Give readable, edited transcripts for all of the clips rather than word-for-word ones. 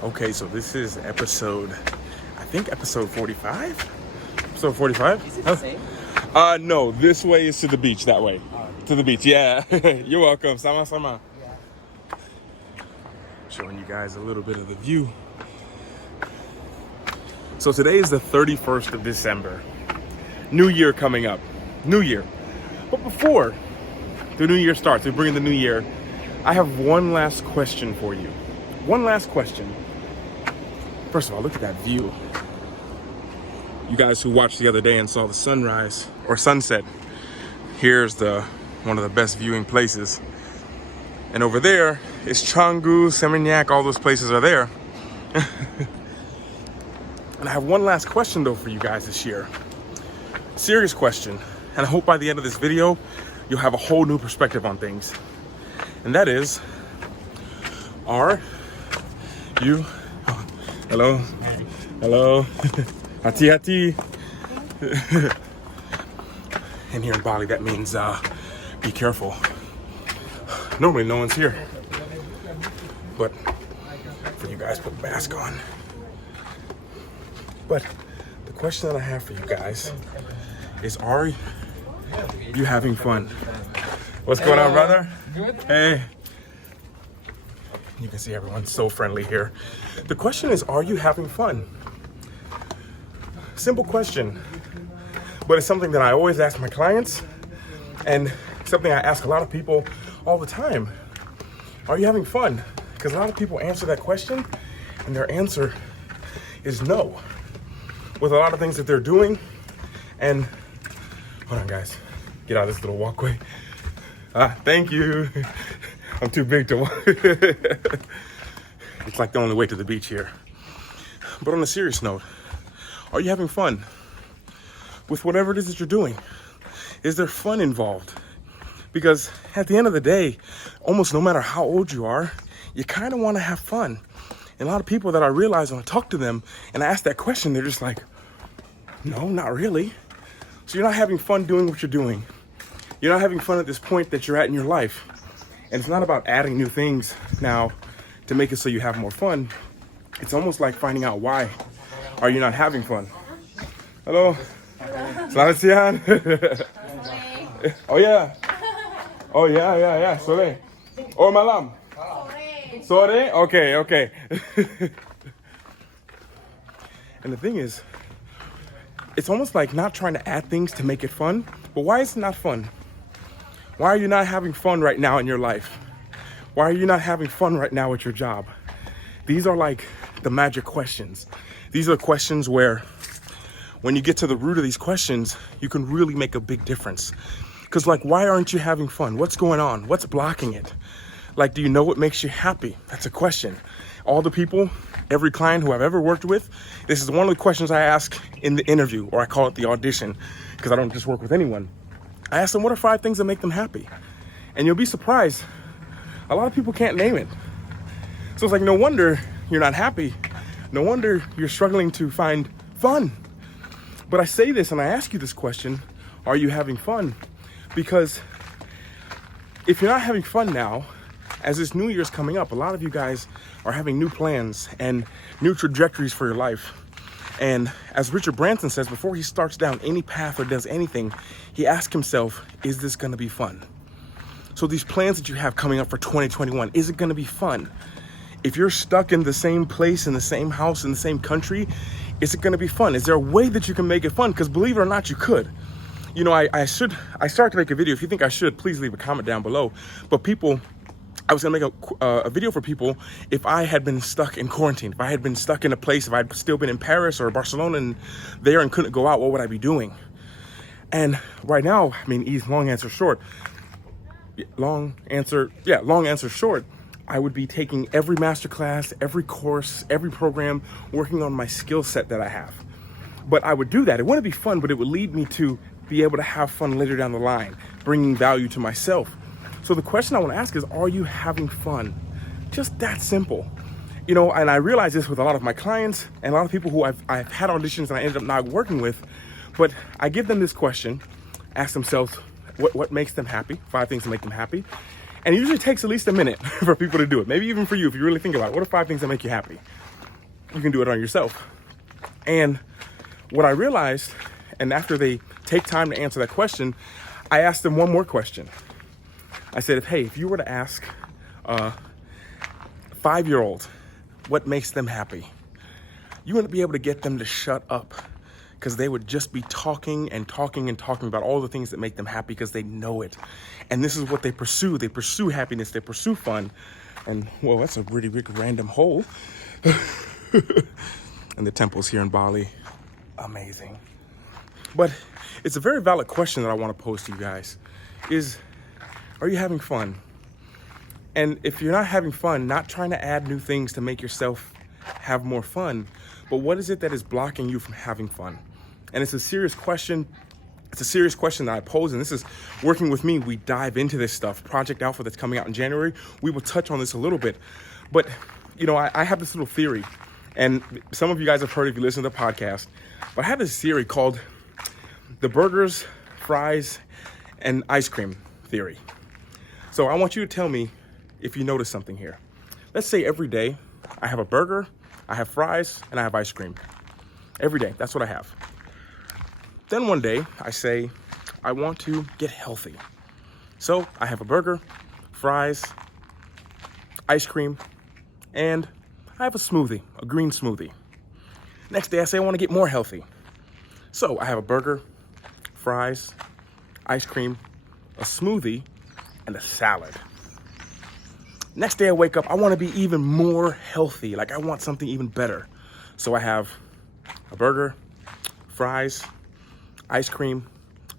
Okay, so this is episode, I think episode 45? Episode 45? Is it the same? No, this way is to the beach, that way. To the beach, yeah. You're welcome, sama-sama. Yeah. Showing you guys a little bit of the view. So today is the 31st of December. New year coming up. New year. But before the new year starts, we bring in the new year, I have one last question for you. One last question. First of all, look at that view. You guys who watched the other day and saw the sunrise or sunset, here's one of the best viewing places. And over there is Canggu, Seminyak, all those places are there. And I have one last question though for you guys this year. Serious question. And I hope by the end of this video, you'll have a whole new perspective on things. And that is, are you, hello, hello, hati-hati. And here in Bali, that means be careful. Normally no one's here, but for you guys, put a mask on. But the question that I have for you guys is, are you having fun? What's going on, brother? Good. Hey. You can see everyone's so friendly here. The question is, are you having fun? Simple question, but it's something that I always ask my clients and something I ask a lot of people all the time. Are you having fun? Because a lot of people answer that question and their answer is no. With a lot of things that they're doing. And hold on guys, get out of this little walkway. Thank you. I'm too big to walk. It's like the only way to the beach here. But on a serious note, are you having fun with whatever it is that you're doing? Is there fun involved? Because at the end of the day, almost no matter how old you are, you kind of want to have fun. And a lot of people that I realize when I talk to them and I ask that question, they're just like, no, not really. So you're not having fun doing what you're doing. You're not having fun at this point that you're at in your life. And it's not about adding new things now to make it so you have more fun. It's almost like finding out why are you not having fun. Hello. Selamat siang. Oh yeah. Oh yeah. Sore. Or malam. Sore. Okay. And the thing is, it's almost like not trying to add things to make it fun. But why is it not fun? Why are you not having fun right now in your life? Why are you not having fun right now at your job? These are like the magic questions. These are questions where when you get to the root of these questions, you can really make a big difference. Because like, why aren't you having fun? What's going on? What's blocking it? Like, do you know what makes you happy? That's a question. All the people, every client who I've ever worked with, this is one of the questions I ask in the interview, or I call it the audition, because I don't just work with anyone. I ask them, what are 5 things that make them happy? And you'll be surprised, a lot of people can't name it. So it's like, no wonder you're not happy. No wonder you're struggling to find fun. But I say this and I ask you this question, are you having fun? Because if you're not having fun now, as this new year's coming up, a lot of you guys are having new plans and new trajectories for your life. And as Richard Branson says, before he starts down any path or does anything, he asks himself, is this gonna be fun? So these plans that you have coming up for 2021, is it gonna be fun? If you're stuck in the same place, in the same house, in the same country, is it gonna be fun? Is there a way that you can make it fun? Because believe it or not, you could. You know, I started to make a video. If you think I should, please leave a comment down below. But I was gonna make a video for people if I had been stuck in quarantine, if I had been stuck in a place, if I'd still been in Paris or Barcelona and there and couldn't go out, what would I be doing? And right now, I mean, long answer short, I would be taking every masterclass, every course, every program, working on my skill set that I have. But I would do that. It wouldn't be fun, but it would lead me to be able to have fun later down the line, bringing value to myself. So the question I want to ask is, are you having fun? Just that simple. You know, and I realize this with a lot of my clients and a lot of people who I've had auditions and I ended up not working with, but I give them this question, ask themselves what makes them happy, 5 things that make them happy. And it usually takes at least a minute for people to do it. Maybe even for you, if you really think about it. What are 5 things that make you happy? you can do it on yourself. And what I realized, and after they take time to answer that question, I asked them one more question. I said, if you were to ask a 5-year-old what makes them happy, you wouldn't be able to get them to shut up, because they would just be talking and talking and talking about all the things that make them happy because they know it. And this is what they pursue. They pursue happiness. They pursue fun. And, well, that's a really big random hole. And the temples here in Bali, amazing. But it's a very valid question that I want to pose to you guys is, are you having fun? And if you're not having fun, not trying to add new things to make yourself have more fun, but what is it that is blocking you from having fun? And it's a serious question. It's a serious question that I pose, and this is working with me. We dive into this stuff. Project Alpha that's coming out in January, we will touch on this a little bit. But, I have this little theory, and some of you guys have heard if you listen to the podcast, but I have this theory called the burgers, fries, and ice cream theory. So I want you to tell me if you notice something here. Let's say every day I have a burger, I have fries, and I have ice cream. Every day, that's what I have. Then one day I say, I want to get healthy. So I have a burger, fries, ice cream, and I have a smoothie, a green smoothie. Next day I say I want to get more healthy. So I have a burger, fries, ice cream, a smoothie, and a salad. Next day I wake up, I want to be even more healthy. Like I want something even better. So I have a burger, fries, ice cream,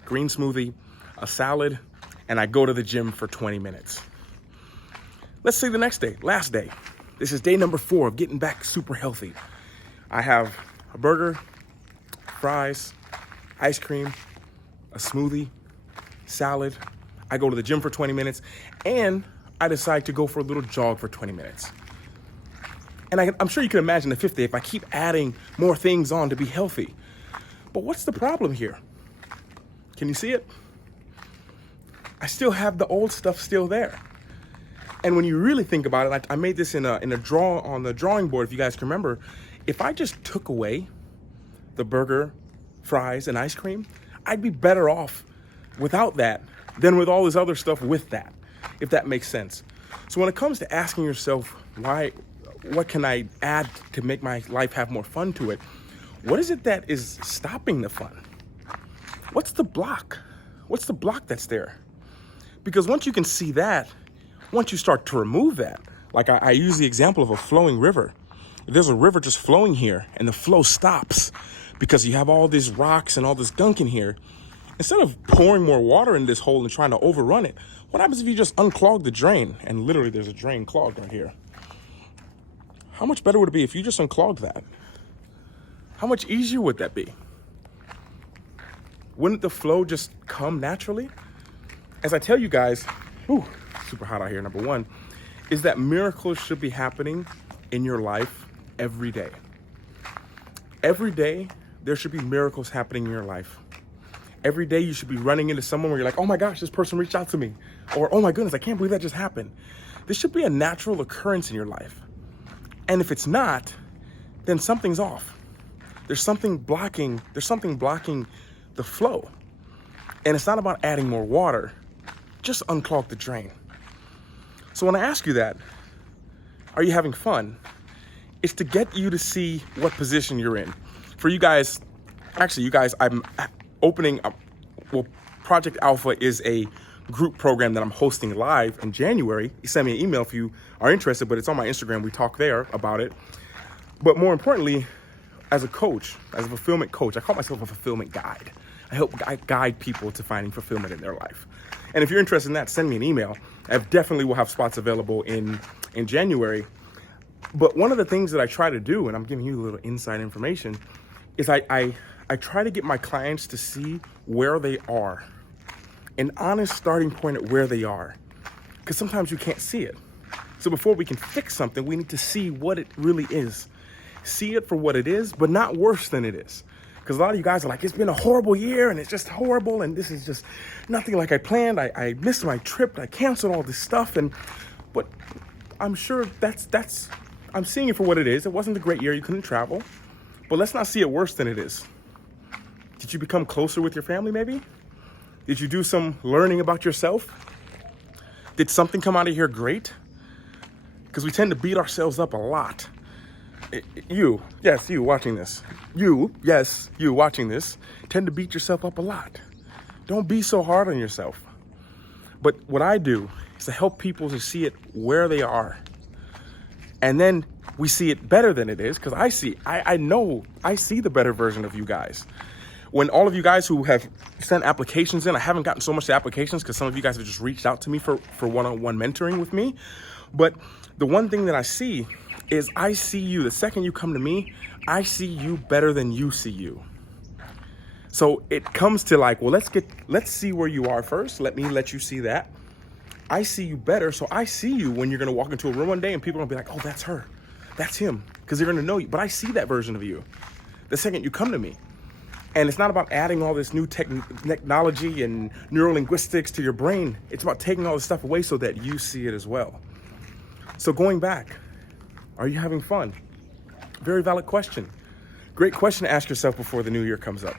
green smoothie, a salad, and I go to the gym for 20 minutes. Let's say the next day, last day. This is day number 4 of getting back super healthy. I have a burger, fries, ice cream, a smoothie, salad. I go to the gym for 20 minutes, and I decide to go for a little jog for 20 minutes. And I'm sure you can imagine the 5th day if I keep adding more things on to be healthy. But what's the problem here? Can you see it? I still have the old stuff still there. And when you really think about it, I made this in a draw on the drawing board, if you guys can remember. If I just took away the burger, fries, and ice cream, I'd be better off without that than with all this other stuff with that, if that makes sense. So when it comes to asking yourself, what can I add to make my life have more fun to it? What is it that is stopping the fun? What's the block? What's the block that's there? Because once you can see that, once you start to remove that, like I use the example of a flowing river. If there's a river just flowing here and the flow stops because you have all these rocks and all this gunk in here, instead of pouring more water in this hole and trying to overrun it, what happens if you just unclog the drain? And literally there's a drain clogged right here. How much better would it be if you just unclogged that? How much easier would that be? Wouldn't the flow just come naturally? As I tell you guys, super hot out here, number 1, is that miracles should be happening in your life every day. Every day, there should be miracles happening in your life. Every day you should be running into someone where you're like, oh my gosh, this person reached out to me. Or, oh my goodness, I can't believe that just happened. This should be a natural occurrence in your life. And if it's not, then something's off. There's something blocking the flow. And it's not about adding more water, just unclog the drain. So when I ask you that, are you having fun? It's to get you to see what position you're in. For you guys, I'm opening up, Project Alpha is a group program that I'm hosting live in January. You send me an email if you are interested, but it's on my Instagram. We talk there about it. But more importantly, as a coach, as a fulfillment coach, I call myself a fulfillment guide. I guide people to finding fulfillment in their life. And if you're interested in that, send me an email. I definitely will have spots available in January. But one of the things that I try to do, and I'm giving you a little inside information, is I try to get my clients to see where they are, an honest starting point at where they are, because sometimes you can't see it. So before we can fix something, we need to see what it really is. See it for what it is, but not worse than it is. Because a lot of you guys are like, it's been a horrible year and it's just horrible and this is just nothing like I planned. I missed my trip. I canceled all this stuff. But I'm sure that's I'm seeing it for what it is. It wasn't a great year. You couldn't travel. But let's not see it worse than it is. Did you become closer with your family, maybe? Did you do some learning about yourself? Did something come out of here great? Because we tend to beat ourselves up a lot. You watching this. You watching this, tend to beat yourself up a lot. Don't be so hard on yourself. But what I do is to help people to see it where they are. And then we see it better than it is, because I know I see the better version of you guys. When all of you guys who have sent applications in, I haven't gotten so much applications because some of you guys have just reached out to me for one-on-one mentoring with me. But the one thing that I see is I see you, the second you come to me, I see you better than you see you. So it comes to like, well, let's see where you are first. Let me let you see that. I see you better, so I see you when you're gonna walk into a room one day and people are gonna be like, oh, that's her, that's him, because they're gonna know you. But I see that version of you the second you come to me. And it's not about adding all this new technology and neurolinguistics to your brain. It's about taking all this stuff away so that you see it as well. So going back, are you having fun? Very valid question. Great question to ask yourself before the new year comes up.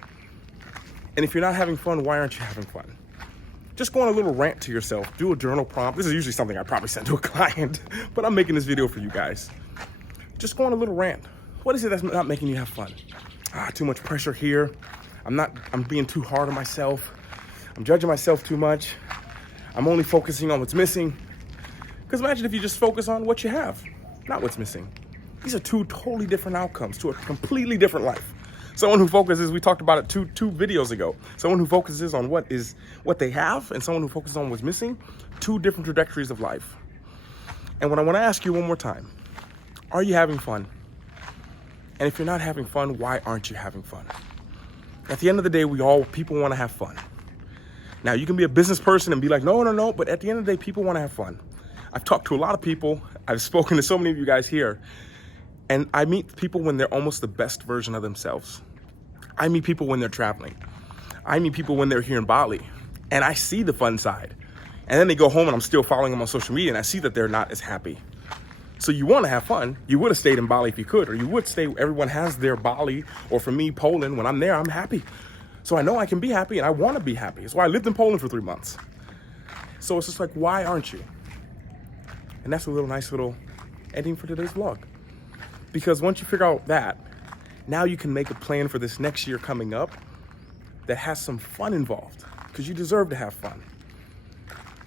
And if you're not having fun, why aren't you having fun? Just go on a little rant to yourself. Do a journal prompt. This is usually something I probably send to a client, but I'm making this video for you guys. Just go on a little rant. What is it that's not making you have fun? Too much pressure here. I'm being too hard on myself. I'm judging myself too much. I'm only focusing on what's missing. Because imagine if you just focus on what you have, not what's missing. These are two totally different outcomes to a completely different life. Someone who focuses, we talked about it two videos ago. Someone who focuses on what they have, and someone who focuses on what's missing, two different trajectories of life. And what I want to ask you one more time, are you having fun? And if you're not having fun, why aren't you having fun? At the end of the day, people want to have fun. Now, you can be a business person and be like, no, but at the end of the day, people want to have fun. I've talked to a lot of people. I've spoken to so many of you guys here. And I meet people when they're almost the best version of themselves. I meet people when they're traveling. I meet people when they're here in Bali. And I see the fun side. And then they go home and I'm still following them on social media and I see that they're not as happy. So you want to have fun. You would have stayed in Bali if you could, or you would stay. Everyone has their Bali, or for me, Poland. When I'm there, I'm happy. So I know I can be happy and I want to be happy. That's why I lived in Poland for 3 months. So it's just like, why aren't you? And that's a nice little ending for today's vlog. Because once you figure out that, now you can make a plan for this next year coming up that has some fun involved, because you deserve to have fun.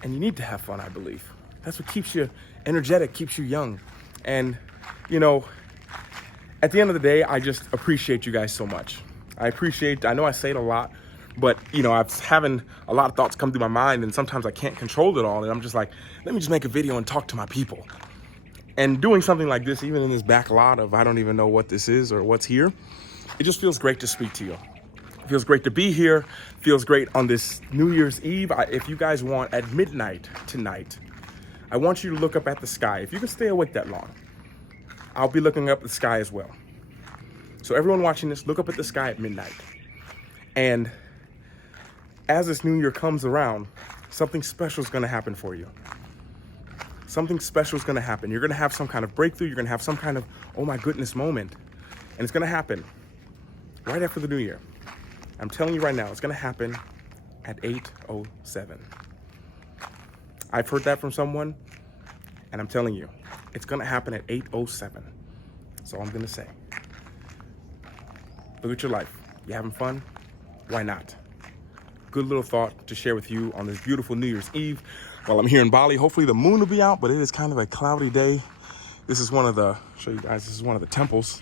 And you need to have fun, I believe. That's what keeps you energetic, keeps you young. And, at the end of the day, I just appreciate you guys so much. I know I say it a lot, but, I'm having a lot of thoughts come through my mind, and sometimes I can't control it all. And I'm just like, let me just make a video and talk to my people. And doing something like this, even in this back lot of I don't even know what this is or what's here, it just feels great to speak to you. It feels great to be here. It feels great on this New Year's Eve. If you guys want, at midnight tonight, I want you to look up at the sky. If you can stay awake that long, I'll be looking up at the sky as well. So everyone watching this, look up at the sky at midnight. And as this new year comes around, something special is going to happen for you. Something special is going to happen. You're going to have some kind of breakthrough. You're going to have some kind of, oh my goodness moment. And it's going to happen right after the new year. I'm telling you right now, it's going to happen at 8:07. I've heard that from someone, and I'm telling you, it's going to happen at 8:07. That's all I'm going to say. Look at your life. You having fun? Why not? Good little thought to share with you on this beautiful New Year's Eve while I'm here in Bali. Hopefully the moon will be out, but it is kind of a cloudy day. This is one of the, show you guys, this is one of the temples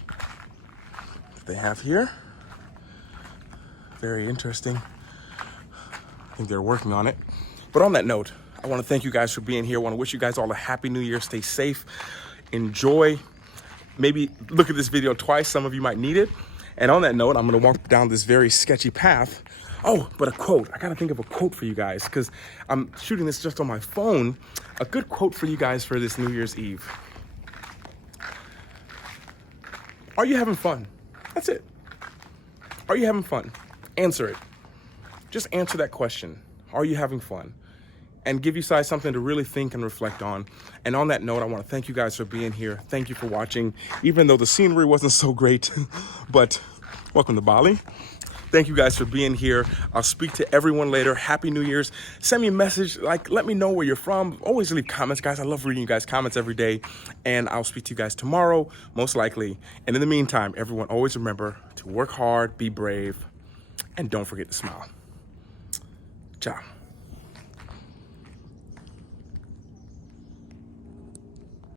that they have here. Very interesting. I think they're working on it. But on that note, I want to thank you guys for being here. I want to wish you guys all a happy new year. Stay safe, enjoy. Maybe look at this video twice. Some of you might need it. And on that note, I'm going to walk down this very sketchy path. Oh, but a quote. I got to think of a quote for you guys because I'm shooting this just on my phone. A good quote for you guys for this New Year's Eve. Are you having fun? That's it. Are you having fun? Answer it. Just answer that question. Are you having fun? and give you guys something to really think and reflect on. And on that note, I want to thank you guys for being here. Thank you for watching, even though the scenery wasn't so great, but welcome to Bali. Thank you guys for being here. I'll speak to everyone later. Happy New Year's. Send me a message, like, let me know where you're from. Always leave comments, guys. I love reading you guys' comments every day. And I'll speak to you guys tomorrow, most likely. And in the meantime, everyone, always remember to work hard, be brave, and don't forget to smile. Ciao.